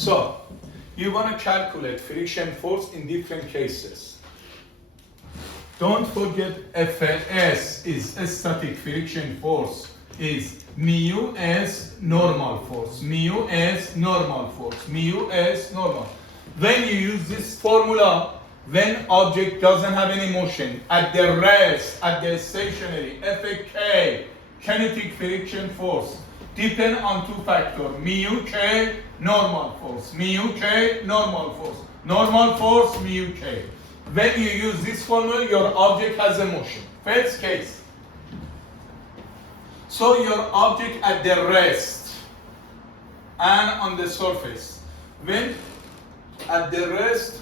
So, you want to calculate friction force in different cases. Don't forget Fs is static friction force is mu s normal force. Mu s normal force. Mu s normal. When you use this formula, when object doesn't have any motion, at the rest, at the stationary, Fk, kinetic friction force, depend on two factors, mu k, normal force, mu k, normal force, normal force, mu k. When you use this formula, your object has a motion. First case. So your object at the rest and on the surface. When at the rest,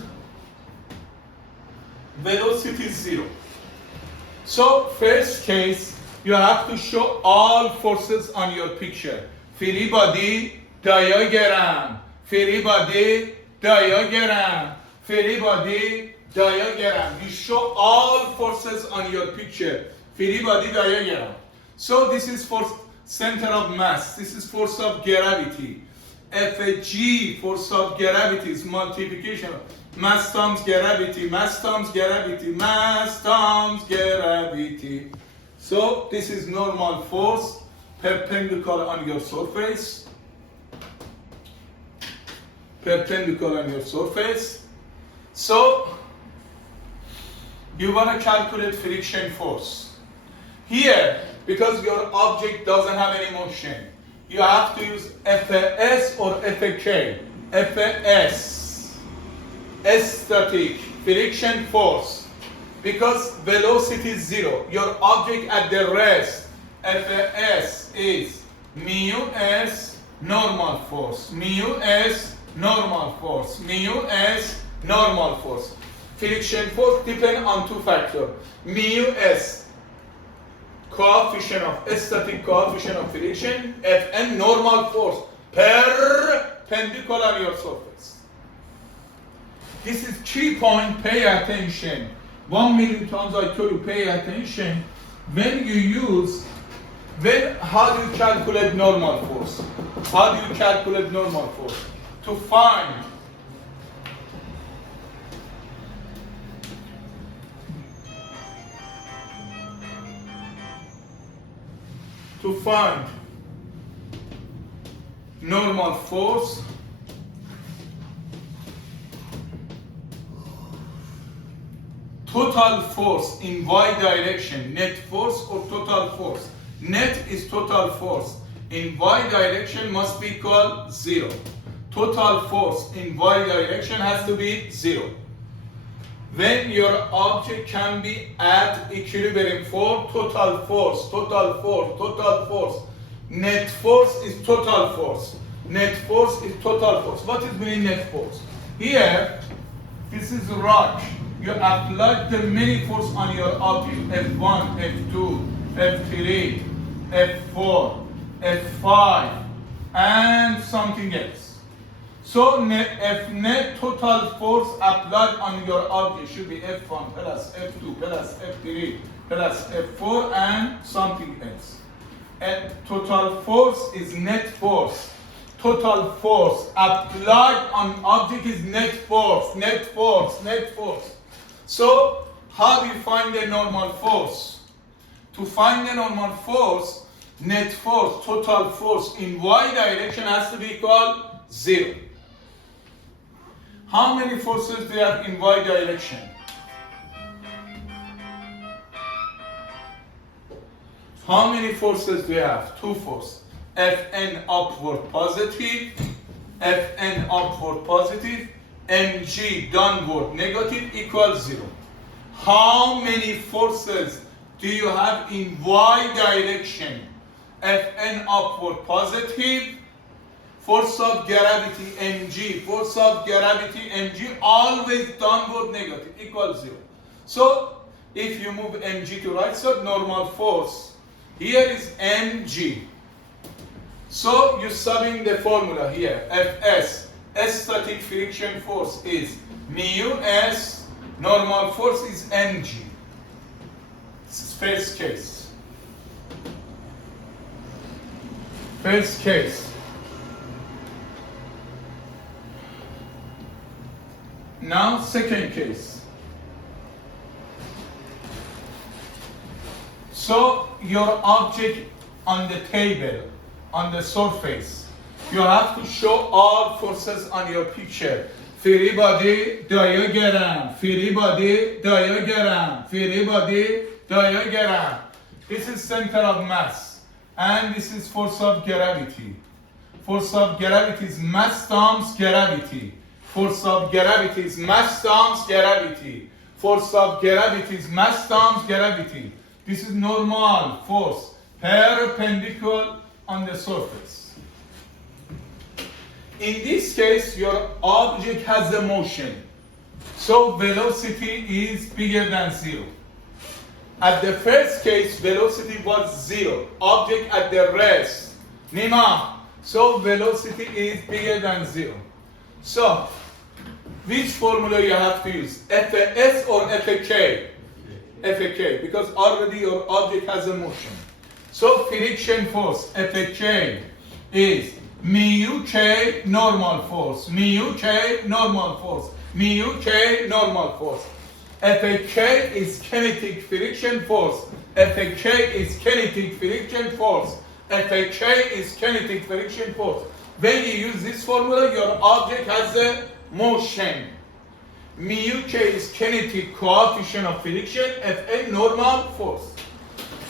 velocity is 0. So first case, you have to show all forces on your picture. Free body diagram, free body diagram, free body diagram. You show all forces on your picture. Free body diagram. So this is for center of mass. This is force of gravity. Fg, force of gravity, is multiplication of mass times gravity, mass times gravity, mass times gravity. So this is normal force perpendicular on your surface. Perpendicular on your surface. So you want to calculate friction force. Here, because your object doesn't have any motion, you have to use Fs or Fk. Fs, static friction force. Because velocity is 0, your object at the rest, Fs is mu s normal force, mu s normal force, mu s normal force. Friction force depends on two factors, mu s, coefficient of static coefficient of friction, Fn normal force perpendicular on your surface. This is key point, pay attention. 1,000,000 times I told you, pay attention. When you use, how do you calculate normal force? How do you calculate normal force? To find normal force, total force in y direction, net force or total force. Net is total force. In y direction must be equal 0. Total force in y direction has to be 0. When your object can be at equilibrium for total force, total force, total force. Net force is total force. Net force is total force. What is meaning net force? Here, this is rock. You apply the many force on your object, F1, F2, F3, F4, F5, and something else. So net total force applied on your object should be F1 plus F2 plus F3 plus F4 and something else. And total force is net force. Total force applied on object is net force, net force, net force. So, how do you find the normal force? To find the normal force, net force, total force in y direction has to be equal 0. How many forces do you have in y direction? How many forces do you have? Two forces. Fn upward positive, Fn upward positive, mg downward negative equals 0. How many forces do you have in y direction? Fn upward positive, force of gravity mg, force of gravity mg, always downward negative equals 0. So if you move mg to right side, normal force. Here is mg. So you're subbing the formula here. Fs, static friction force is mu s, normal force is mg. This is first case. First case. Now, second case. So, your object on the table, on the surface, you have to show all forces on your picture. Free body diagram, free body diagram, free body diagram. This is center of mass, and this is force of gravity. Force of gravity is mass times gravity. Force of gravity is mass times gravity. Force of gravity is mass times gravity. This is normal force, perpendicular on the surface. In this case, your object has a motion. So velocity is bigger than 0. At the first case, velocity was 0. Object at the rest. Nima. So velocity is bigger than 0. So, which formula you have to use? Fs or Fk? Fk, because already your object has a motion. So friction force, Fk, is mu k normal force, mu k normal force, mu k normal force. Fk is kinetic friction force. Fk is kinetic friction force. Fk is kinetic friction force. When you use this formula, your object has a motion. Mu k is kinetic coefficient of friction, Fa normal force.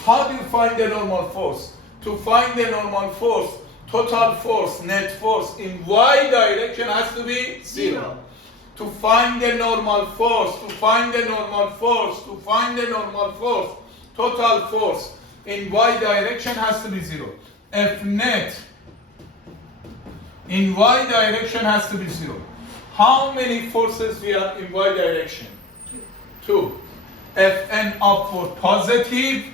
How do you find the normal force? To find the normal force, total force, net force in y direction has to be 0. To find the normal force, to find the normal force, to find the normal force, total force in y direction has to be 0. F net in y direction has to be 0. How many forces we have in y direction? 2. Fn upward positive,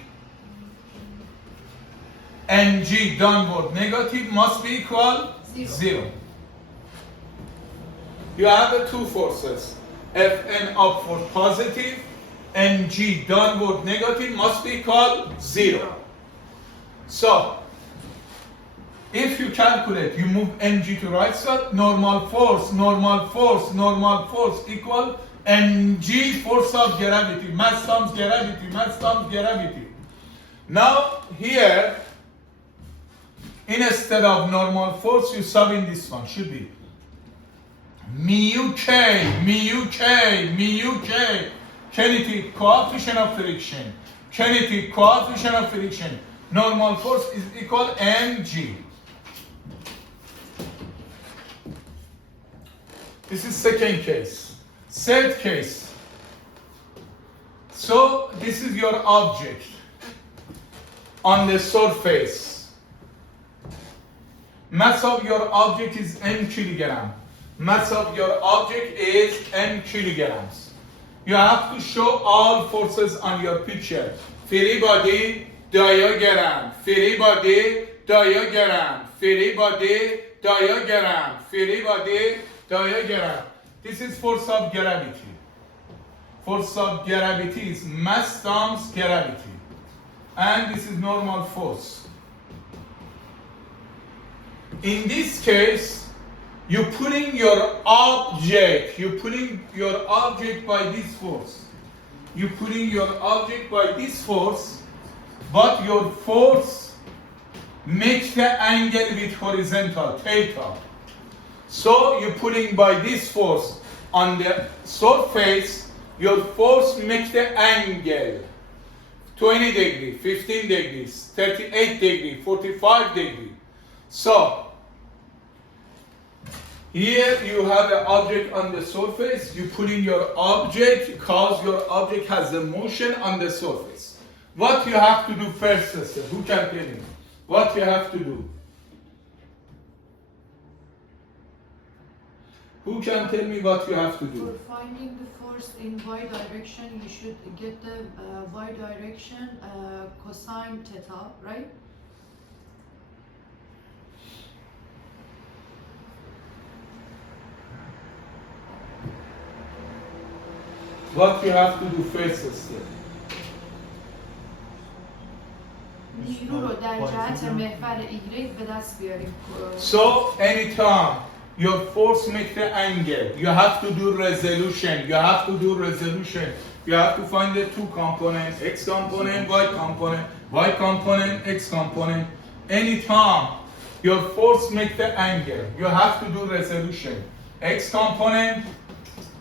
Ng downward negative must be equal 0. You have 2 forces. Fn upward positive, Ng downward negative must be equal 0. So, if you calculate, you move Ng to right side, normal force, normal force, normal force equal Ng force of gravity, mass times gravity, mass times gravity. Now, here, instead of normal force, you sub in this one, should be mu k, kinetic coefficient of friction, kinetic coefficient of friction, normal force is equal mg. This is second case. Third case. So this is your object on the surface. Mass of your object is m kilogram. Mass of your object is m kilograms. You have to show all forces on your picture. Free body diagram, free body diagram, free body diagram, free body diagram. This is force of gravity. Force of gravity is mass times gravity. And this is normal force. In this case, you're putting your object, by this force. You're putting your object by this force, but your force makes the angle with horizontal, theta. So you're putting by this force on the surface, your force makes the angle 20 degrees, 15 degrees, 38 degrees, 45 degrees. So here you have an object on the surface, you put in your object because your object has a motion on the surface. What you have to do first, sister? Who can tell me? What you have to do? Who can tell me what you have to do? For finding the force in y direction, you should get the y direction cosine theta, right? What you have to do first, sister? نیرو رو در جهت محور ایگرگ به دست بیاریم. So anytime your force make the angle. You have to do resolution. You have to do resolution. You have to find the two components, x component, y component, y component, x component. Anytime your force make the angle, you have to do resolution. X component,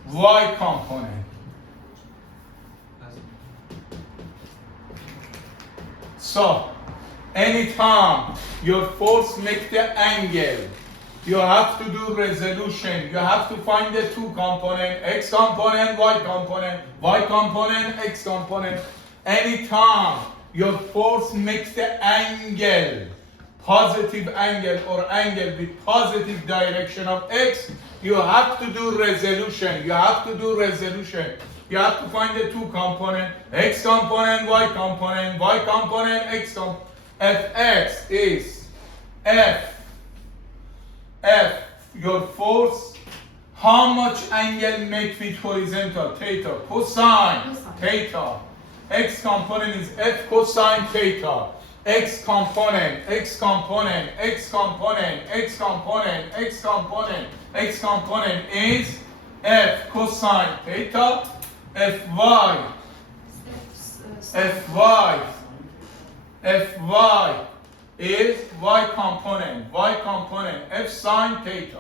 y component. So, anytime your force make the angle, you have to do resolution. You have to find the two component, x component, y component, x component. Anytime your force makes the angle, positive angle or angle with positive direction of x, you have to do resolution. You have to do resolution. You have to find the two component, x component, y component, x component. Fx is F, your force, how much angle make with horizontal? Theta, cosine, theta. X component is F cosine theta. X component, x component, x component, x component, x component, x component is F cosine theta. Fy is y component, f sine theta.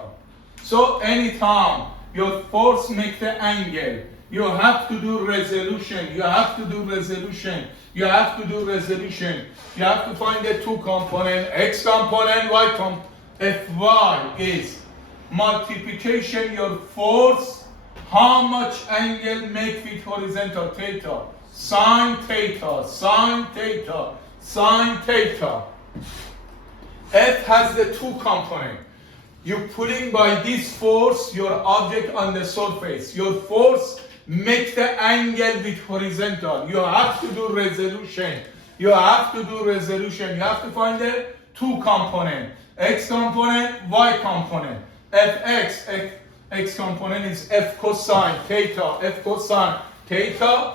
So anytime your force make the angle, you have to do resolution. You have to do resolution. You have to do resolution. You have to find the two component, x component, y component. Fy is multiplication your force. How much angle make with horizontal? Theta. Sine theta, sine theta, sine theta. F has the two component. You pulling by this force your object on the surface. Your force make the angle with horizontal. You have to do resolution. You have to do resolution. You have to find the two component. X component, y component. Fx, x component is f cosine theta. F cosine theta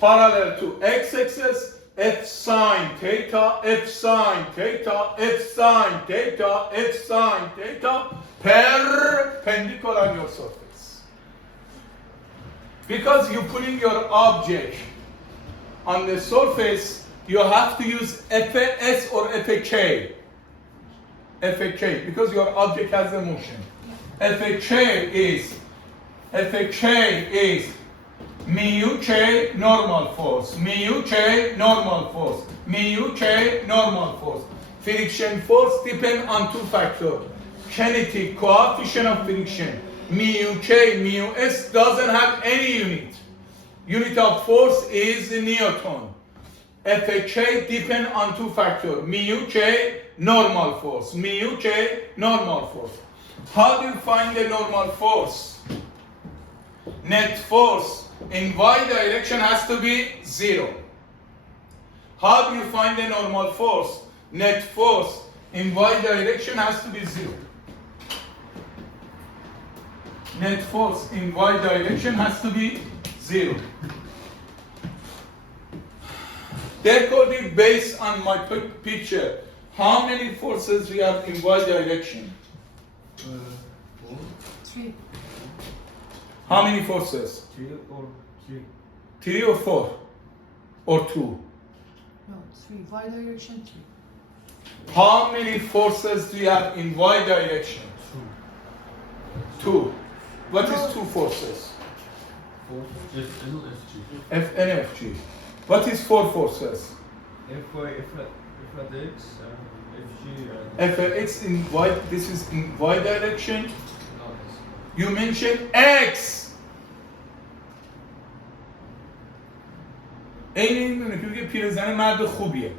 parallel to x-axis. F sine theta, F sine theta, F sine theta, F sine theta, perpendicular on your surface. Because you're putting your object on the surface, you have to use Fs or Fk. Fk, because your object has a motion. Fk is mu k normal force, mu k normal force, mu k normal force. Friction force depend on two factors. Kinetic coefficient of friction. Mu k, mu s doesn't have any unit. Unit of force is Newton. Fk depend on two factors. Mu k normal force, mu k normal force. How do you find the normal force? Net force in y direction has to be 0. How do you find the normal force? Net force in y direction has to be 0. Net force in y direction has to be 0. Therefore, based on my picture, how many forces we have in y direction? 3. How many forces? 3 or 3. 3 or 4? Or 2? No, 3. Y direction 3. How many forces do you have in y direction? 2. What is 2 forces? 4. F and FG. F and Fg. What is 4 forces? Fy, F at X, and FG, and Fx in y, this is in y direction. no, You mentioned X. این میدونه که بگه پیرزن مرد خوبیه.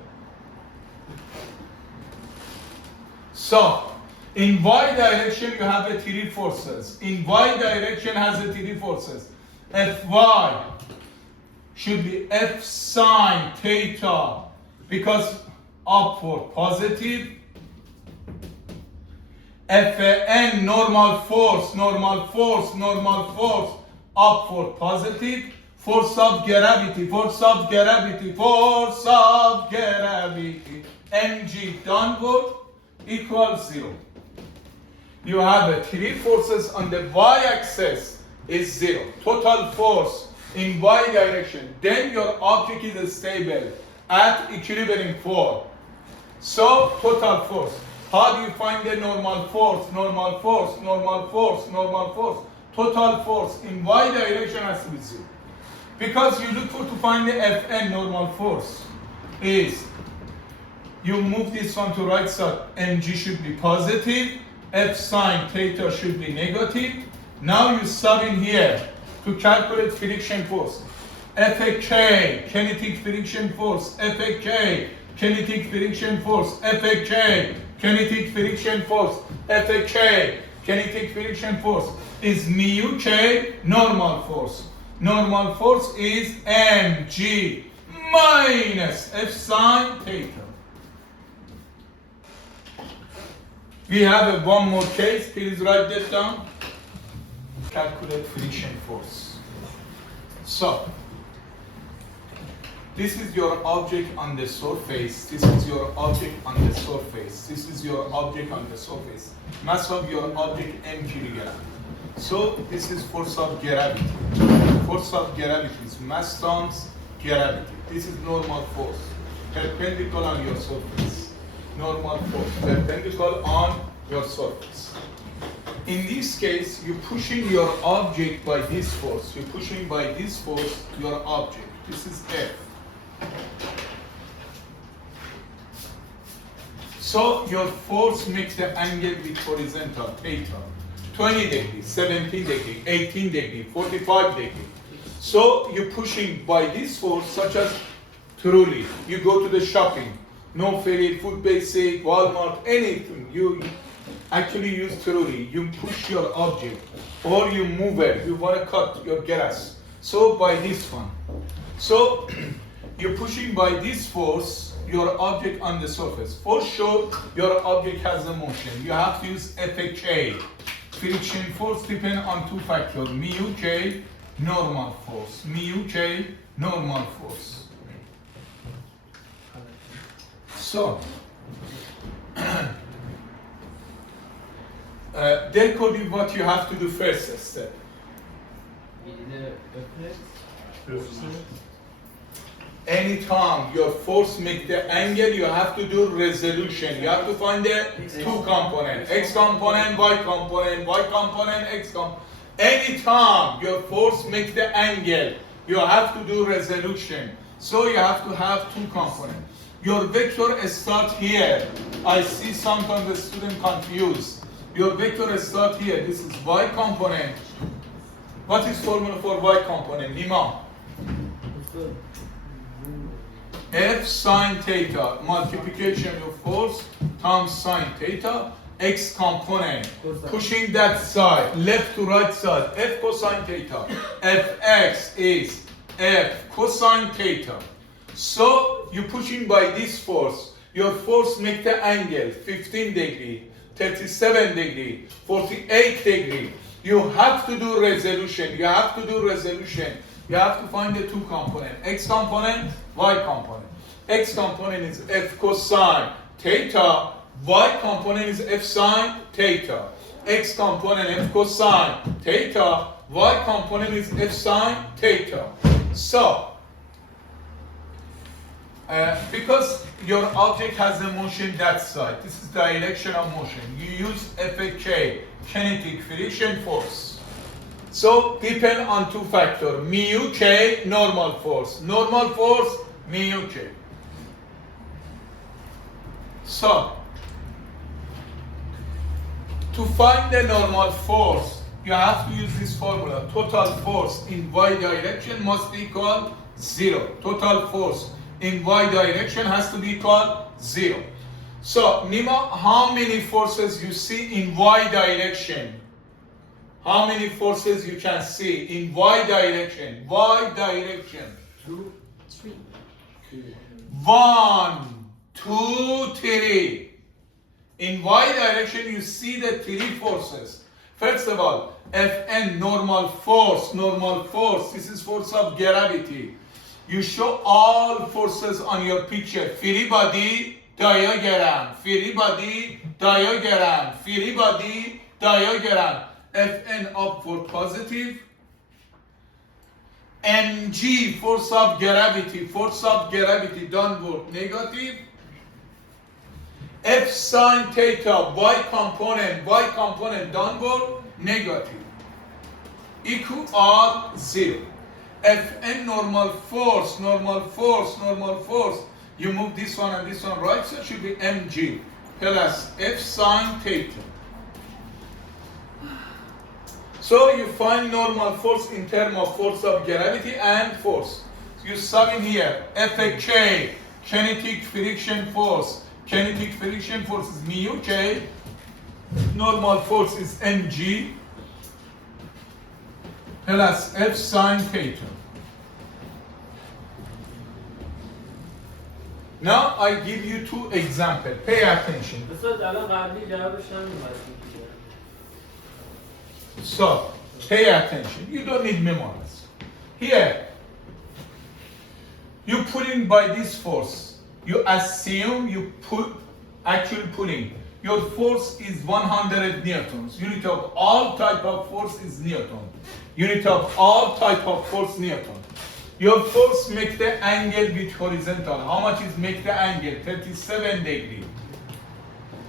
So, in y direction you have the 3 forces. In y direction has the 3 forces. Fy should be F sine theta because upward positive. Fn normal force, upward positive. Force of gravity, mg downward equals 0. you have a 3 forces on the y-axis is 0. Total force in y direction. Then your object is stable at equilibrium 4. So total force. How do you find the normal force? Normal force, normal force, normal force. Total force in y direction has to be 0. Because you look for to find the Fn normal force is you move this one to right side, mg should be positive, f sine theta should be negative. Now you sub in here to calculate friction force. Fk, kinetic friction force, Fk, kinetic friction force, Fk, kinetic friction force, Fk, kinetic friction force is mu k normal force. Normal force is mg minus f sine theta. We have one more case. Please write that down. Calculate friction force. So, this is your object on the surface. This is your object on the surface. This is your object on the surface. Mass of your object m kilogram. So, this is force of gravity. Force of gravity is mass times gravity. This is normal force. Perpendicular on your surface. Normal force, perpendicular on your surface. In this case, you're pushing your object by this force. You're pushing by this force your object. This is F. So your force makes the angle with horizontal, theta. 20 degrees, 17 degrees, 18 degrees, 45 degrees. So you're pushing by this force, such as truly. You go to the shopping. No ferry, food basic, Walmart, anything. You actually use truly. You push your object or you move it. You want to cut your grass. So by this one. So you're pushing by this force your object on the surface. For sure, your object has a motion. You have to use Fk. Friction force depends on two factors. Mu k, normal force. Mu k, normal force. So, therefore, what you have to do first step. Anytime your force make the angle, you have to do resolution. You have to find the two component, x component, y component, y component, x component. Anytime your force make the angle, you have to do resolution. So you have to have two components. Your vector start here. I see sometimes the student confused. Your vector start here. This is y component. What is formula for y component? Nima. F sine theta, multiplication of force times sine theta, x component, pushing that side, left to right side, F cosine theta. Fx is F cosine theta. So you're pushing by this force. Your force make the angle 15 degree, 37 degree, 48 degree. You have to do resolution. You have to do resolution. You have to find the two components. X component, Y component. X component is F cosine theta. Y component is F sine theta. X component F cosine theta. Y component is F sine theta. So, because your object has a motion that side, this is direction of motion. You use Fk, kinetic friction force. So depend on two factors, mu k, normal force. Normal force, mu k. So, to find the normal force, you have to use this formula. Total force in y direction must be equal 0. Total force in y direction has to be equal 0. So, Nima, how many forces you see in y direction? How many forces you can see in y direction? Y direction. 2, 3. 1, 2, 3. In y direction, you see the three forces. First of all, Fn, normal force, this is force of gravity. You show all forces on your picture. Free body diagram, free body diagram, free body diagram, Fn upward positive, mg force of gravity downward negative, F sine theta y component downward negative equal 0. Fn normal force, you move this one and this one right, so it should be mg plus F sine theta. So you find normal force in terms of force of gravity and force. So you sub in here, Fk, kinetic friction force. Kinetic friction force is mu k. Normal force is mg plus F sine theta. Now I give you two examples. Pay attention. استاد الان قبلی جوابش نمی‌خواست. So, pay attention. You don't need memorize. Here, you pull in by this force. You assume you put actual pulling. Your force is 100 newtons. Unit of all type of force is newton. Unit of all type of force newton. Your force make the angle with horizontal. How much is make the angle? 37 degrees.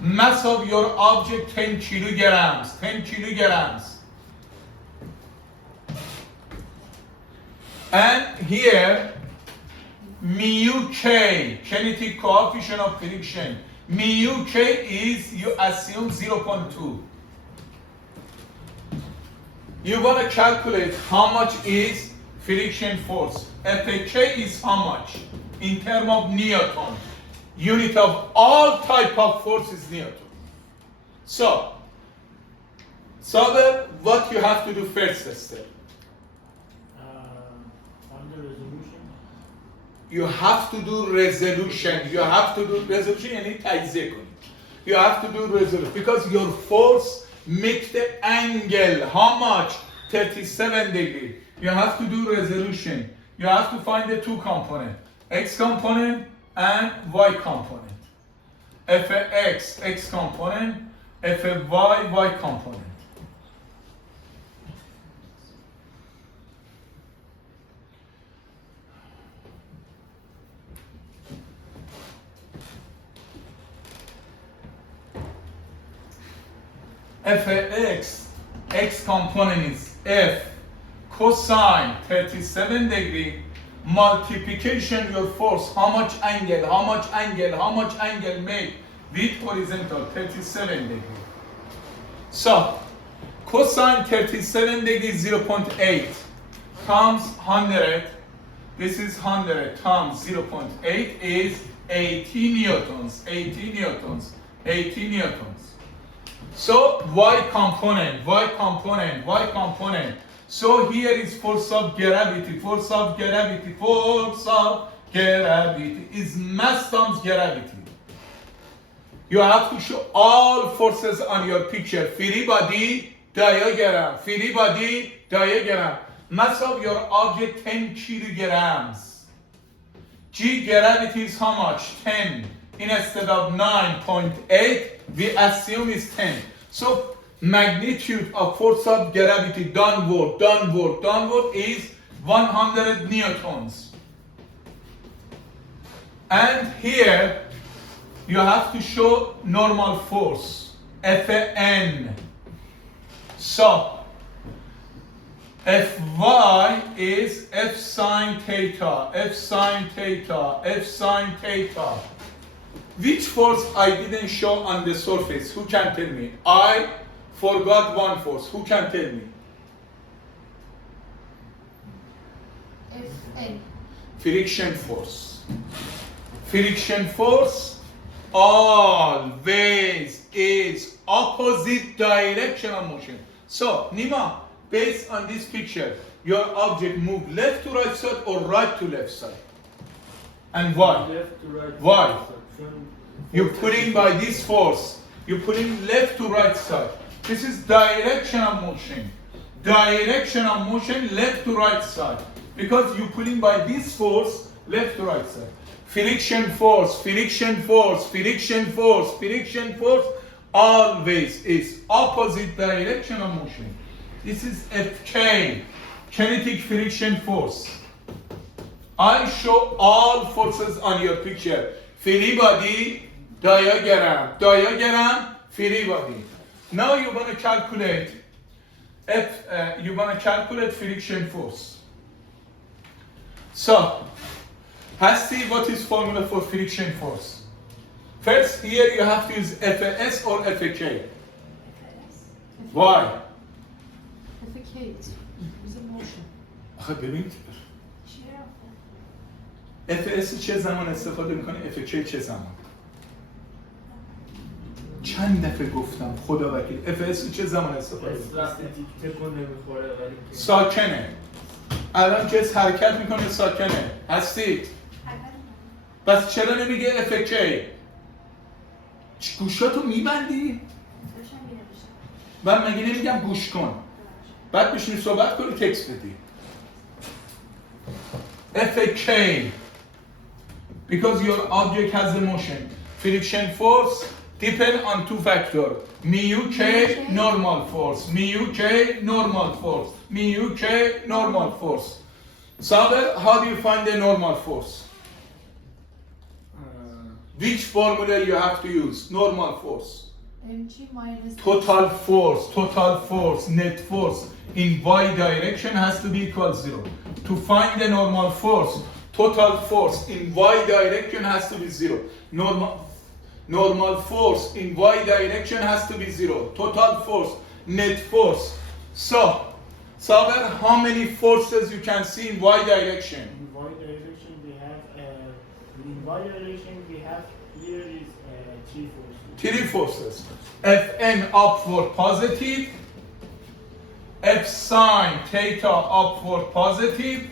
Mass of your object 10 kilograms. 10 kilograms. And here, mu k, kinetic coefficient of friction. Mu k is, you assume 0.2. You want to calculate how much is friction force. Fk is how much? In terms of newton. Unit of all type of force is newton. So, Saber, what you have to do first step? You have to do resolution. You have to do resolution یعنی تجزیه کنید. You have to do resolution because your force make the angle how much? 37 degree. You have to do resolution. You have to find the two components, x component and y component. Fx, x component, Fy, y component. Fx, x component is F cosine 37 degree multiplication your force, how much angle make with horizontal 37 degree. So, cosine 37 degree 0.8 times 100, this is 100 times 0.8 is 80 newtons. So y component. So here is force of gravity is mass times gravity. You have to show all forces on your picture. Free body diagram. Mass of your object 10 kilograms. G gravity is how much? 10. Instead of 9.8, we assume is 10. So magnitude of force of gravity downward is 100 newtons. And here you have to show normal force, Fn. So Fy is F sine theta. Which force I didn't show on the surface? Who can tell me? I forgot one force. Who can tell me? Fn. Friction force. Friction force always is opposite direction of motion. So, Nima, based on this picture, your object move left to right side or right to left side? And why? Left to right. Why? You're putting by this force, you're putting left to right side. This is direction of motion. Direction of motion left to right side. Because you're putting by this force left to right side. Friction force always is opposite direction of motion. This is Fk, kinetic friction force. I show all forces on your picture. Free body, diagram, free body. Now you want to calculate friction force. So, let's see what is formula for friction force. First, here you have to use Fs or Fk. Why? Fk is a motion. آخه ببینید Fs چه زمان استفاده میکنه Fk چه زمان؟ چند دفعه گفتم خدا وکیل Fs چه زمان استفاده میکنه؟ وقتی تکون نمیخوره ولی ساکنه. الان جسم حرکت میکنه ساکنه. هستید؟ پس چرا نمیگه Fk؟ گوشاتو میبندی؟ من مگه نمیگم گوش کن. بعد بشینی صحبت کنی تکست بدی. Fk because your object has a motion. Friction force depend on two factors. Mu k normal force. Mu k normal force. Mu k normal force. Saber, how do you find the normal force? Which formula you have to use? Normal force. mg minus Total force, net force in y direction has to be equal 0. To find the normal force, total force in y direction has to be 0. Normal force in y direction has to be 0. Total force, net force. So, Saber, how many forces you can see in y direction? In y direction we have here is three forces. 3 forces. Fn upward positive, F sine theta upward positive,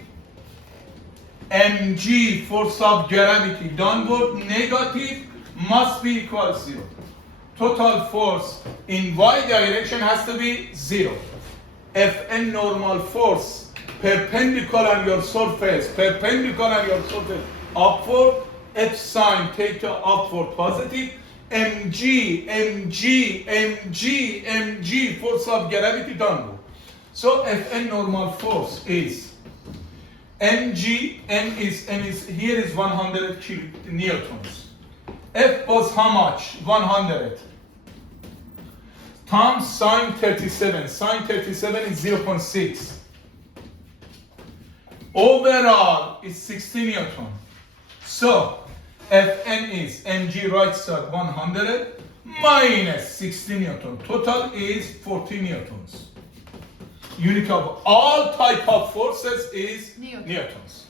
mg force of gravity downward negative must be equal 0. Total force in y direction has to be 0. Fn normal force perpendicular on your surface, upward, F sine theta upward positive, mg force of gravity downward. So Fn normal force is mg, m is here is 100 kilonewtons. F was how much? 100 times sine 37. Sine 37 is 0.6. Overall is 60 newton. So Fn is mg right side 100 minus 60 newton. Total is 40 newtons. Unit of all type of forces is newtons.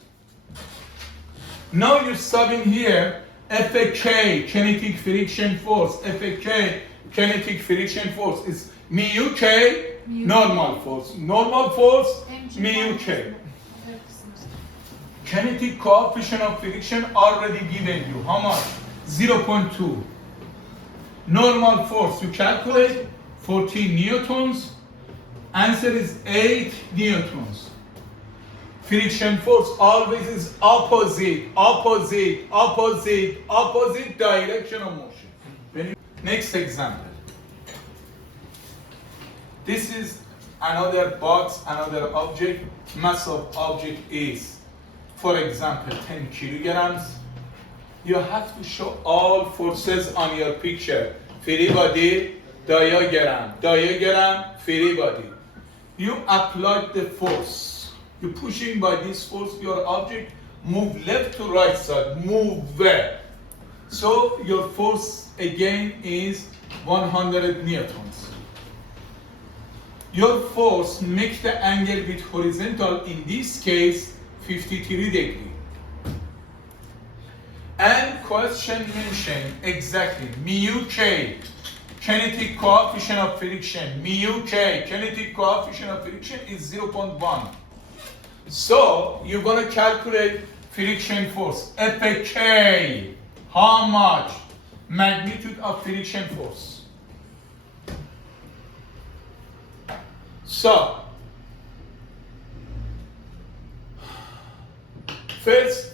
Now you're subbing here Fk kinetic friction force. Fk kinetic friction force is mu k normal force. Normal force mu k. Kinetic coefficient of friction already given you. How much? 0.2. Normal force you calculate 14 newtons. Answer is 8 newtons. Friction force always is opposite direction of motion. Next example. This is another box, another object. Mass of object is, for example, 10 kilograms. You have to show all forces on your picture. Free body, diagram, free body. You apply the force. You pushing by this force, your object move left to right side, move where. So your force again is 100 newtons. Your force makes the angle with horizontal, in this case, 53 degrees. And question mentioned exactly mu k, kinetic coefficient of friction, mu k, kinetic coefficient of friction is 0.1. So you're going to calculate friction force. Fk, how much? Magnitude of friction force. So, first,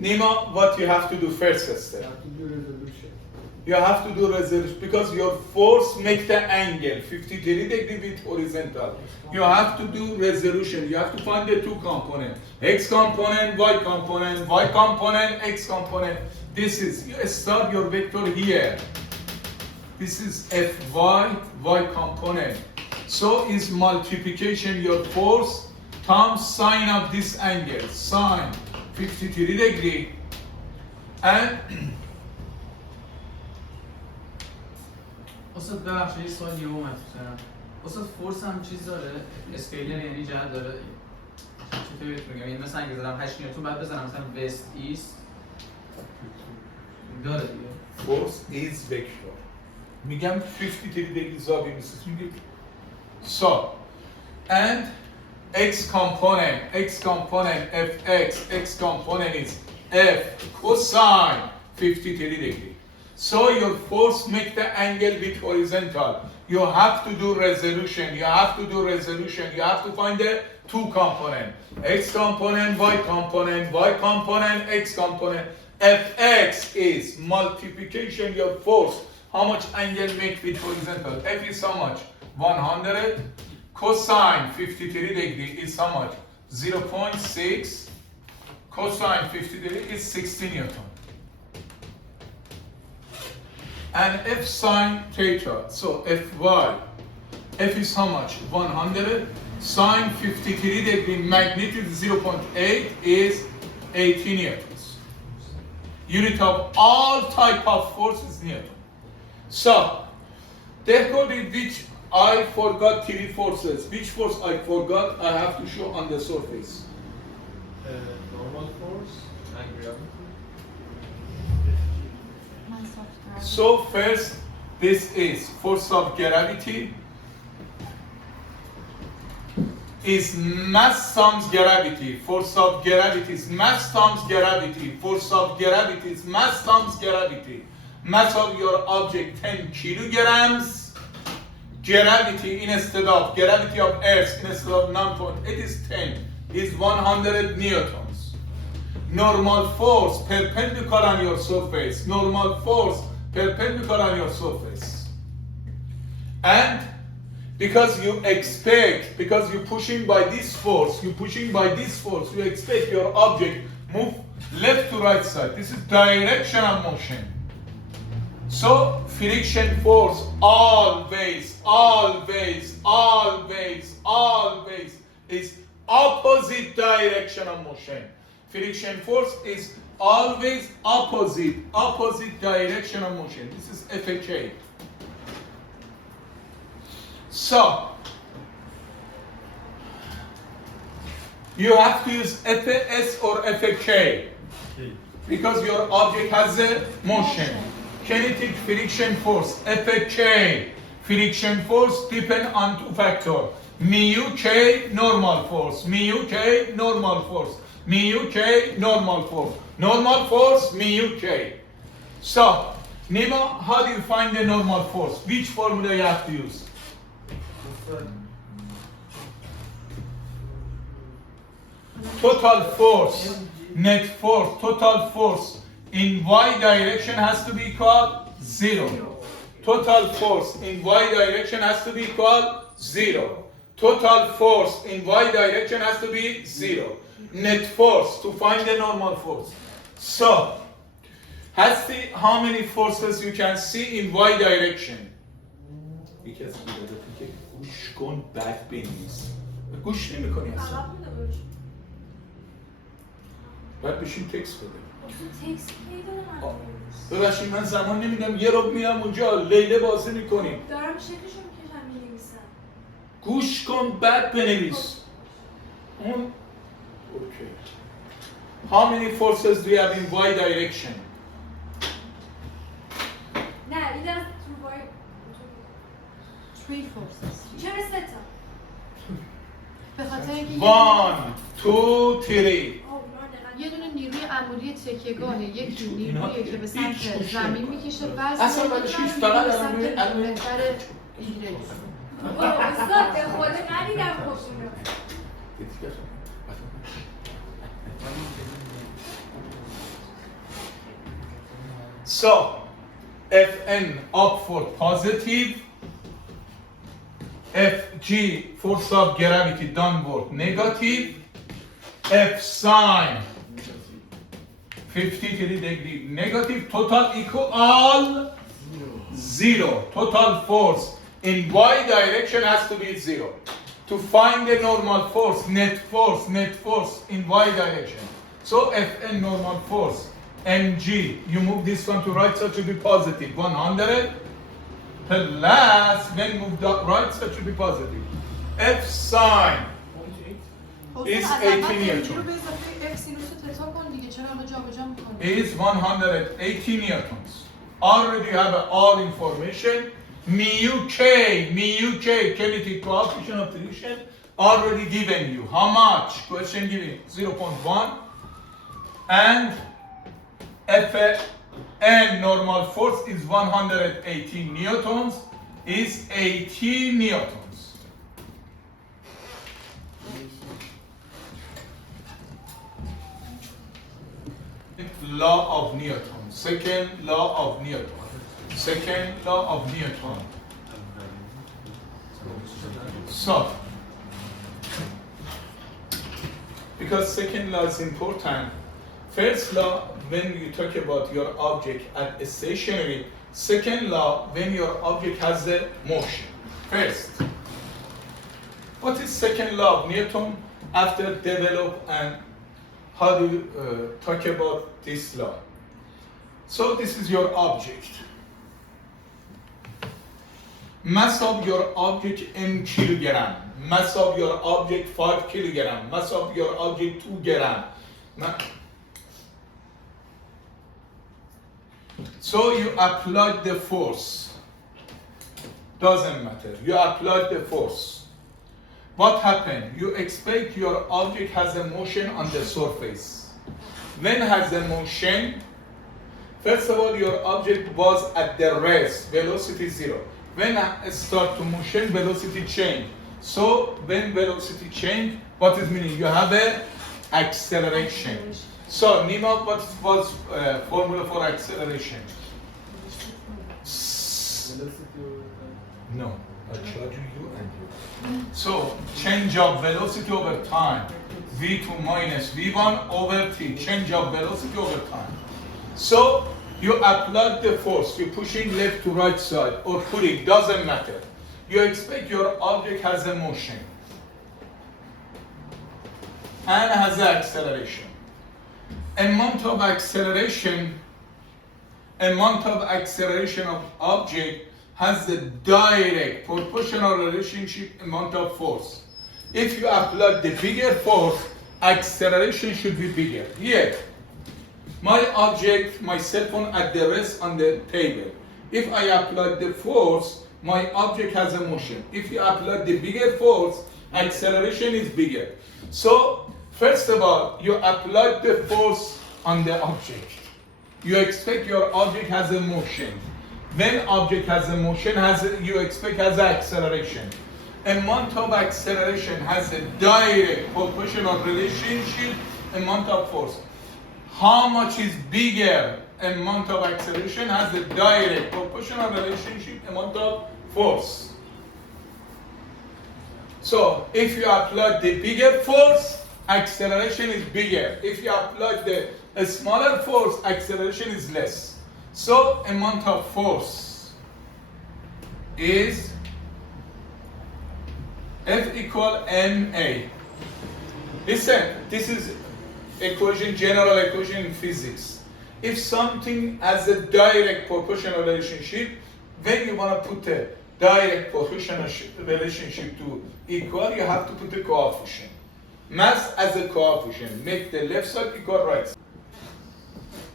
Nima, what you have to do first you step? have to do resolution. You have to do resolution because your force make the angle 53 degree with horizontal. You have to do resolution. You have to find the two components: x component, y component, y component, x component. This is, you start your vector here. This is Fy, y component. So is multiplication your force times sine of this angle, sine 53 degree, and استاد ببخشید یه سوال یهو مطرح کردم. استاد فورس هم چیز داره؟ اسکیلر یعنی جهت داره؟ چطوری بهت بگم؟ یعنی مثلا اگه بزنم 8 نیوتن بعد بزنم مثلا وست ایست داره دیگه. force is vector. میگم 53 degree زاویه میسازم. میگم so and x component fx, x component is f cosine 53 degree. So your force make the angle with horizontal. You have to do resolution. You have to to find the two component. X component, y component, y component, x component. Fx is multiplication your force. How much angle make with horizontal? F is how much? 100. Cosine 53 degree is how much? 0.6. Cosine 50 degree is 60 Newton. And f sine theta, so Fy, F is how much? 100. Sine 53 degree, magnitude 0.8 is 80 newtons. Unit of all type of force is Newton. So, therefore, which I forgot three forces. Which force I forgot, I have to show on the surface. Normal force and gravity. So first, this is force of gravity is mass times gravity. Force of gravity is mass times gravity. Force of gravity is mass times gravity. Mass of your object 10 kilograms. Gravity instead of gravity of Earth instead of 9.8 is 10 is 100 newtons. Normal force perpendicular on your surface. Normal force perpendicular on your surface. And because you expect, because you're pushing by this force, you expect your object move left to right side. This is direction of motion. So friction force always is opposite direction of motion. Friction force is always opposite direction of motion. This is FHA. So, you have to use FS or FK because your object has a motion. Kinetic friction force, FK. Friction force depend on two factors. Mu K normal force, mu K normal force, mu K normal force, normal force mu K. So, Nima, how do you find the normal force? Which formula you have to use? Total force, net force, total force in y direction has to be equal 0. Total force in y direction has to be equal 0. Total force in y direction has to be 0. Net force to find the normal force. So, how many forces you can see in y direction? یکی از ایراداتی که گوش کن بد بنویس گوش نمی کنی اصلا باید بشیم تکست بده ببخشید من زمان نمیدم یه رو میرم اونجا لیله بازی میکنیم دارم شکلشو میکشم مینویسم گوش کن بد بنویس اون اوکی How many forces do you have in y direction? نه این از تو وای 3 forces. چرا سه تا؟ به خاطر اینکه 1 2 3 یه دونه نیروی عمودی تکیه‌گاهه، یک نیرویی که به سمت زمین میکشه وزن اصلا بعدش هیچ فقط به سمت بهتر ایگرگ. استاد به خود ندیدم خوشونو. So, Fn upward positive, Fg force of gravity downward negative, F sine 53 degree negative, total equal 0. Total force in y direction has to be 0. To find the normal force, net force in y direction. So Fn normal force, mg, you move this one to right side to be positive, 100, plus when move the right side to be positive. F sine is 18 newton. Is 180 newtons. Already have all information. Mu k, kinetic coefficient of friction, already given you. How much? Question given 0.1. And Fn normal force is 180 newtons, is 80 newtons. Law of Newton. Second law of Newton. Second law of Newton. So, because second law is important. First law, when you talk about your object at a stationary. Second law, when your object has a motion. First, what is second law of Newton? After develop and how do you talk about this law? So this is your object. Mass of your object m kilogram. Mass of your object 5 kilogram. Mass of your object 2 gram. So you applied the force. Doesn't matter. You applied the force. What happened? You expect your object has a motion on the surface. When has a motion? First of all, your object was at the rest, velocity 0. When it start to motion, velocity change. So when velocity change, what is meaning? You have a acceleration. So Nima, what was formula for acceleration? No, I charge you and you. So change of velocity over time. V2 minus V1 over T. Change of velocity over time. So you apply the force. You're pushing left to right side or pulling, doesn't matter. You expect your object has a motion and has an acceleration. Amount of acceleration of object has the direct proportional relationship amount of force. If you apply the bigger force, acceleration should be bigger. Here, my object, my cell phone at the rest on the table. If I apply the force, my object has a motion. If you apply the bigger force, acceleration is bigger. So, first of all, you apply the force on the object. You expect your object has a motion. When object has a motion, you expect has an acceleration. Amount of acceleration has a direct proportional relationship amount of force. How much is bigger amount of acceleration has a direct proportional relationship amount of force. So if you apply the bigger force, acceleration is bigger. If you apply the smaller force, acceleration is less. So amount of force is F equal ma. Listen, this is equation, general equation in physics. If something has a direct proportional relationship, when you want to put a direct proportional relationship to equal, you have to put a coefficient. Mass as a coefficient, make the left side equal right side.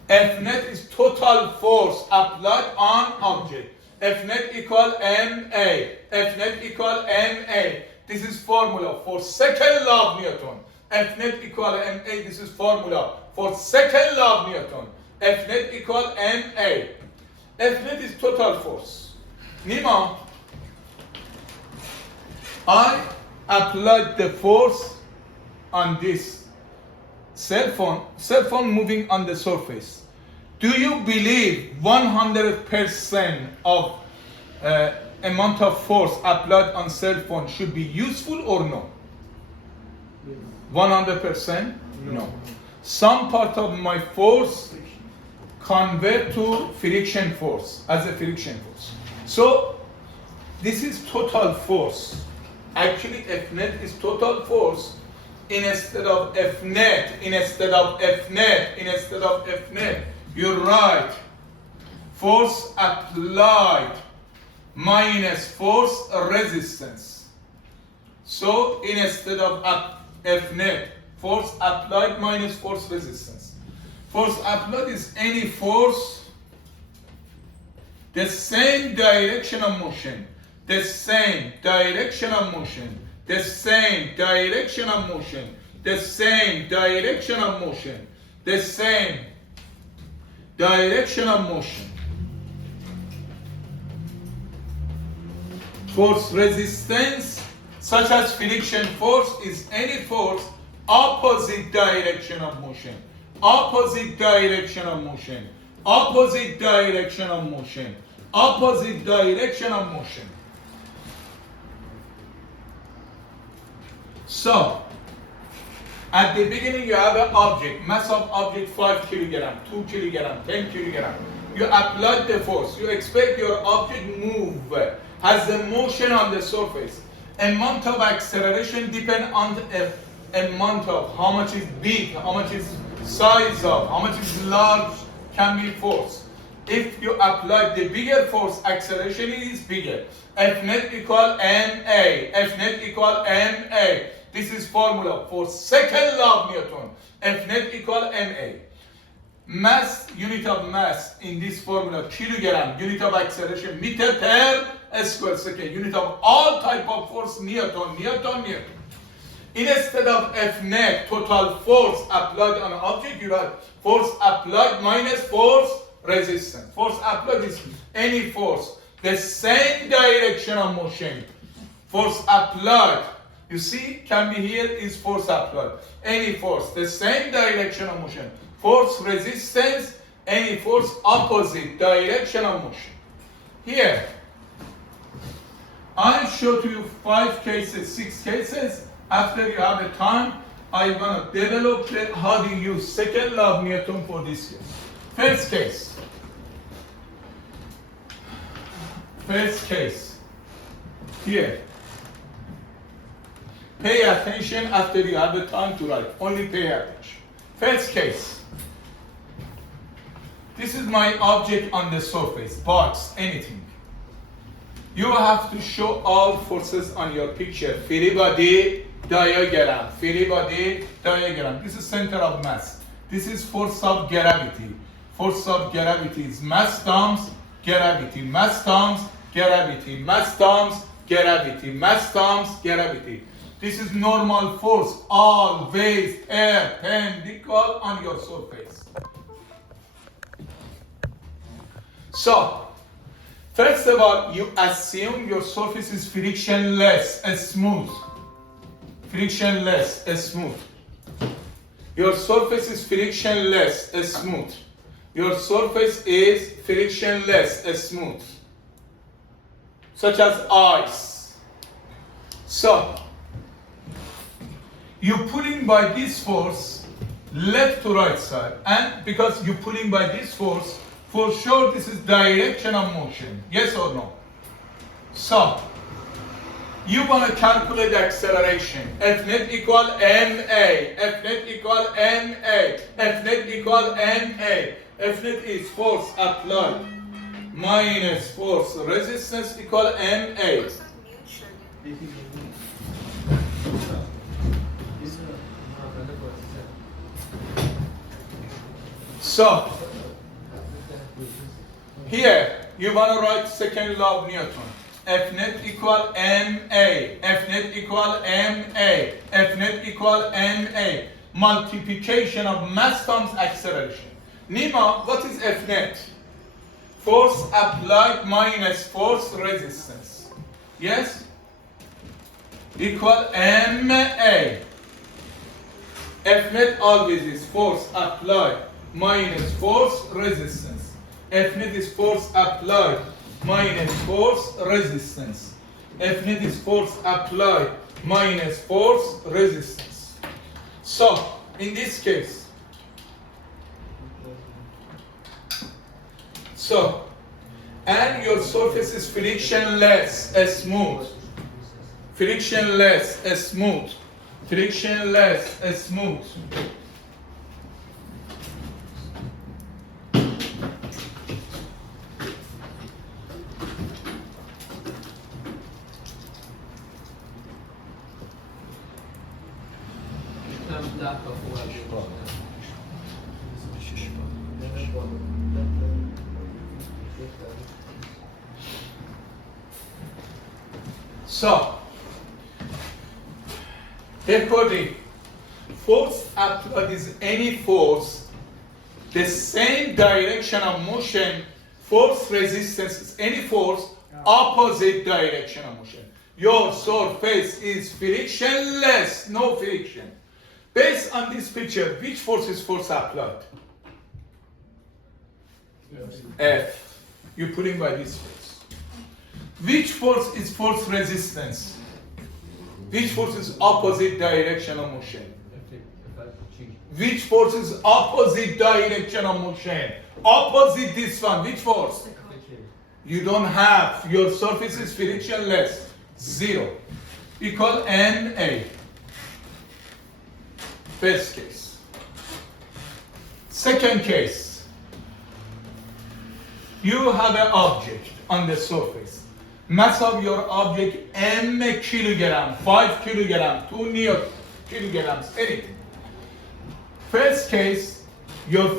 F net is total force applied on object. F net equal ma. F net equal ma. This is formula for second law of Newton. F net equal ma. This is formula for second law of Newton. F net equal ma. F net is total force. Nima, I applied the force on this cell phone moving on the surface. Do you believe 100% of amount of force applied on cell phone should be useful or no? 100%? No. Some part of my force convert to friction force as a friction force. So this is total force. Actually, F net is total force instead of F net, instead of F net, instead of F net. You're right. Force applied minus force resistance. So instead of F net, force applied minus force resistance. Force applied is any force, the same direction of motion, the same direction of motion, the same direction of motion, the same direction of motion, the same direction of motion. Force resistance, such as friction force, is any force opposite direction of motion, opposite direction of motion, opposite direction of motion, opposite direction of motion. So, at the beginning you have an object, mass of object 5 kilogram, 2 kilogram, 10 kilogram. You apply the force. You expect your object move, has the motion on the surface. Amount of acceleration depend on the amount of how much is big, how much is size of, how much is large can be force. If you apply the bigger force, acceleration is bigger. F net equal ma, F net equal ma. This is formula for second law of Newton. F net equal ma. Mass, unit of mass in this formula, kilogram, unit of acceleration, meter per square second, unit of all type of force, Newton, Newton, Newton. Instead of F net, total force applied on an object, you write force applied minus force resistance. Force applied is any force, the same direction of motion. Force applied, you see, can be here is force applied. Any force, the same direction of motion. Force resistance, any force opposite direction of motion. Here, I showed you 5 cases, 6 cases. After you have the time, I'm gonna develop how to use second law of Newton for this case. First case. First case. Here. Pay attention after you have the time to write. Only pay attention. First case. This is my object on the surface, box, anything. You have to show all forces on your picture. Free body diagram, free body diagram. This is center of mass. This is force of gravity. Force of gravity is mass times gravity, mass times gravity, mass times gravity, mass times gravity. This is normal force, always perpendicular on your surface. So, first of all, you assume your surface is frictionless and smooth. Frictionless and smooth. Your surface is frictionless and smooth. Your surface is frictionless and smooth. Such as ice. So, you're pulling by this force left to right side, and because you're pulling by this force, for sure this is direction of motion. Yes or no? So, you want to calculate the acceleration. F net equal ma, F net equal ma, F net equal ma. F net is force applied minus force resistance equal ma. So, here you want to write second law of Newton. F net equal ma, F net equal ma, F net equal ma. Multiplication of mass times acceleration. Nima, what is F net? Force applied minus force resistance. Yes? Equal ma. F net always is force applied minus force resistance. F net is force applied minus force resistance. F net is force applied minus force resistance. So, in this case, and your surface is frictionless, smooth. Frictionless, smooth. Frictionless, smooth. So, according, force applied is any force, the same direction of motion. Force resistance is any force, opposite direction of motion. Your surface is frictionless, no friction. Based on this picture, which force is force applied? F. You're putting by this force. Which force is force resistance? Which force is opposite direction of motion? Which force is opposite direction of motion? Opposite this one. Which force? You don't have. Your surface is frictionless. 0. We call NA. First case. Second case. You have an object on the surface. Mass of your object m kilogram, 5 kilogram, 2 kilograms, anything. First case, you're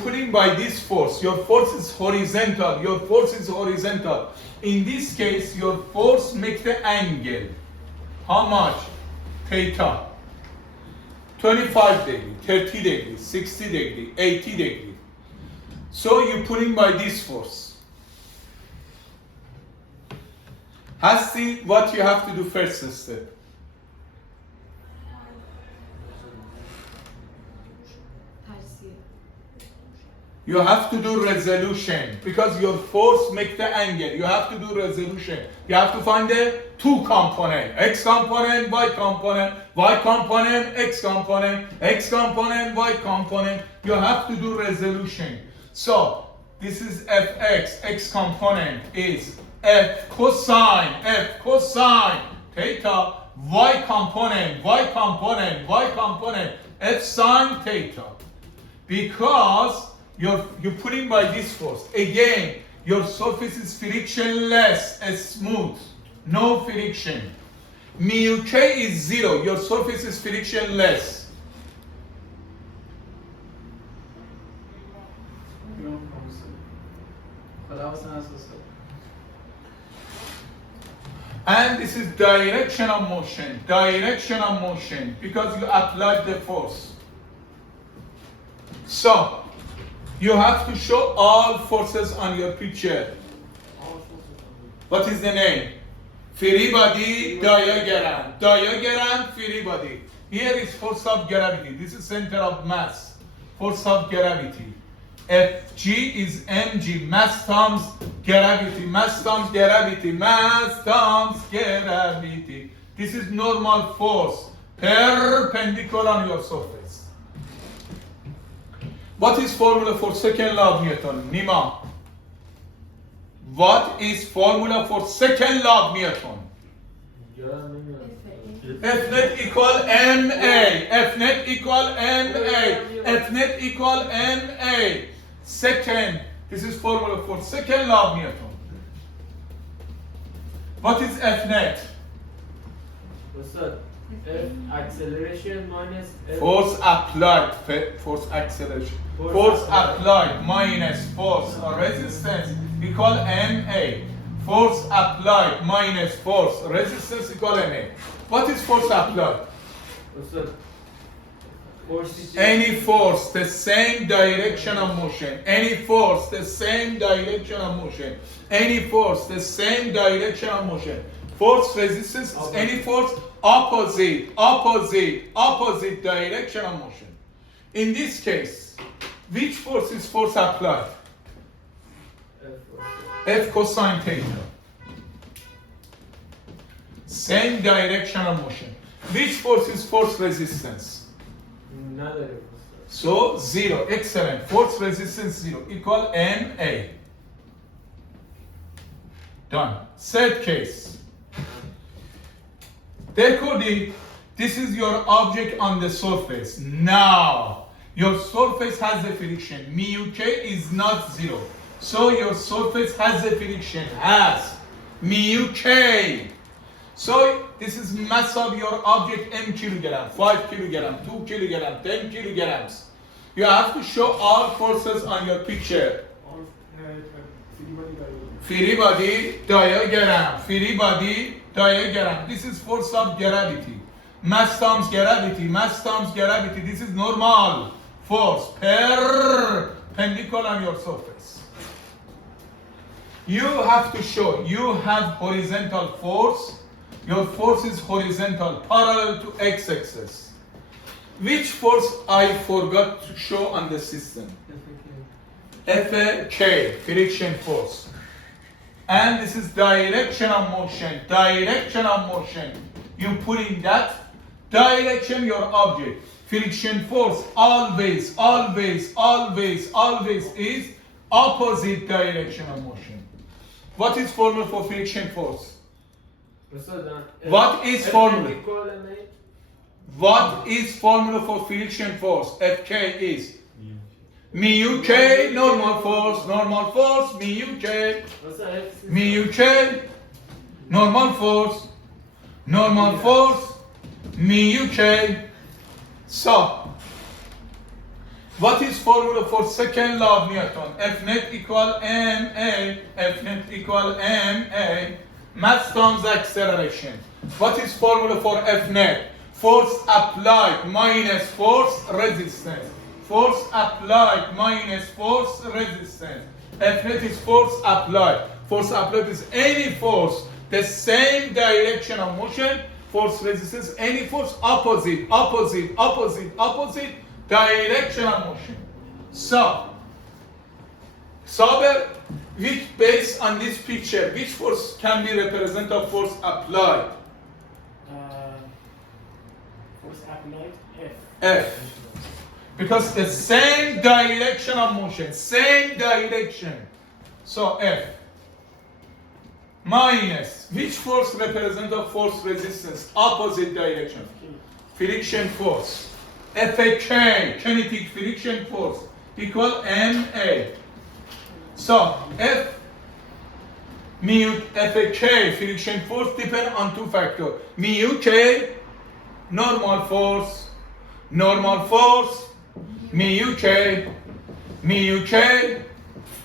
putting by this force. Your force is horizontal. Your force is horizontal. In this case, your force makes the angle. How much? Theta. 25 degrees, 30 degrees, 60 degrees, 80 degrees. So you're putting by this force. See what you have to do first step. You have to do resolution because your force makes the angle. You have to do resolution. You have to find the two component, x component, y component, y component, x component, x component, y component. You have to do resolution. So this is fx, x component is f cosine theta, y component, f sine theta. Because you're putting by this force. Again, your surface is frictionless, smooth, no friction. Mu k is 0. Your surface is frictionless. And this is direction of motion, because you applied the force. So, you have to show all forces on your picture. What is the name? Free body diagram. Free body. Here is force of gravity. This is center of mass. Force of gravity. Fg is mg. Mass times gravity. This is normal force. Perpendicular on your surface. What is formula for second law of Newton? Nima. What is formula for second law of Newton? F net equal MA. F net equal MA. Second. This is formula for second law of Newton. What is F net? What's that? F acceleration minus F Force applied. Force acceleration. Force applied minus force or resistance equal MA. Force applied minus force resistance equal MA. What is force applied? What's that? Force is Any force, the same direction of motion. Any force, the same direction of motion. Any force, the same direction of motion. Force resistance is any force opposite direction of motion. In this case, Which force is force applied? F force. F cosine theta. Same direction of motion. Which force is force resistance? Another F. So 0. Excellent. Force resistance 0 equal MA. Done. Third case. Decoding. This is your object on the surface. Now, your surface has a friction. Mu k is not 0. So your surface has a friction. Has mu k. So this is mass of your object m kilogram, 5 kilogram, 2 kilogram, 10 kilograms. You have to show all forces on your picture. All free Free body diagram. Free body diagram. This is force of gravity. Mass times gravity. Mass times gravity. This is normal force perpendicular on your surface. You have to show you have horizontal force. Your force is horizontal, parallel to x-axis. Which force I forgot to show on the system? F-K, friction force. And this is direction of motion. Direction of motion. You put in that direction your object. Friction force always, always, always, always is opposite direction of motion. What is formula for friction force? What is formula? What is formula for friction force? Fk is mu k, normal force, mu k, mu k, normal force, mu k. So, what is formula for second law of Newton? F net equal ma, F net equal ma, mass times acceleration. What is formula for F net? Force applied minus force resistance. Force applied minus force resistance. F net is force applied. Force applied is any force, the same direction of motion. Force resistance, any force opposite direction of motion. So, Saber, which based on this picture, which force can be represented of force applied? Force applied F. F. Because the same direction of motion, same direction. So F. Minus, which force represents of force resistance? Opposite direction. Friction force. F-K, kinetic friction force, equal Ma. So, F-K, friction force depend on two factors. Mu K, normal force, mu K,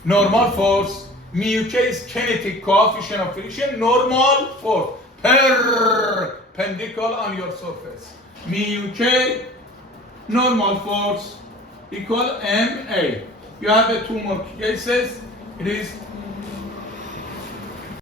normal force. Mu K is kinetic coefficient of friction, normal force, perpendicular on your surface. Mu K, normal force, equal Ma. You have two more cases. It is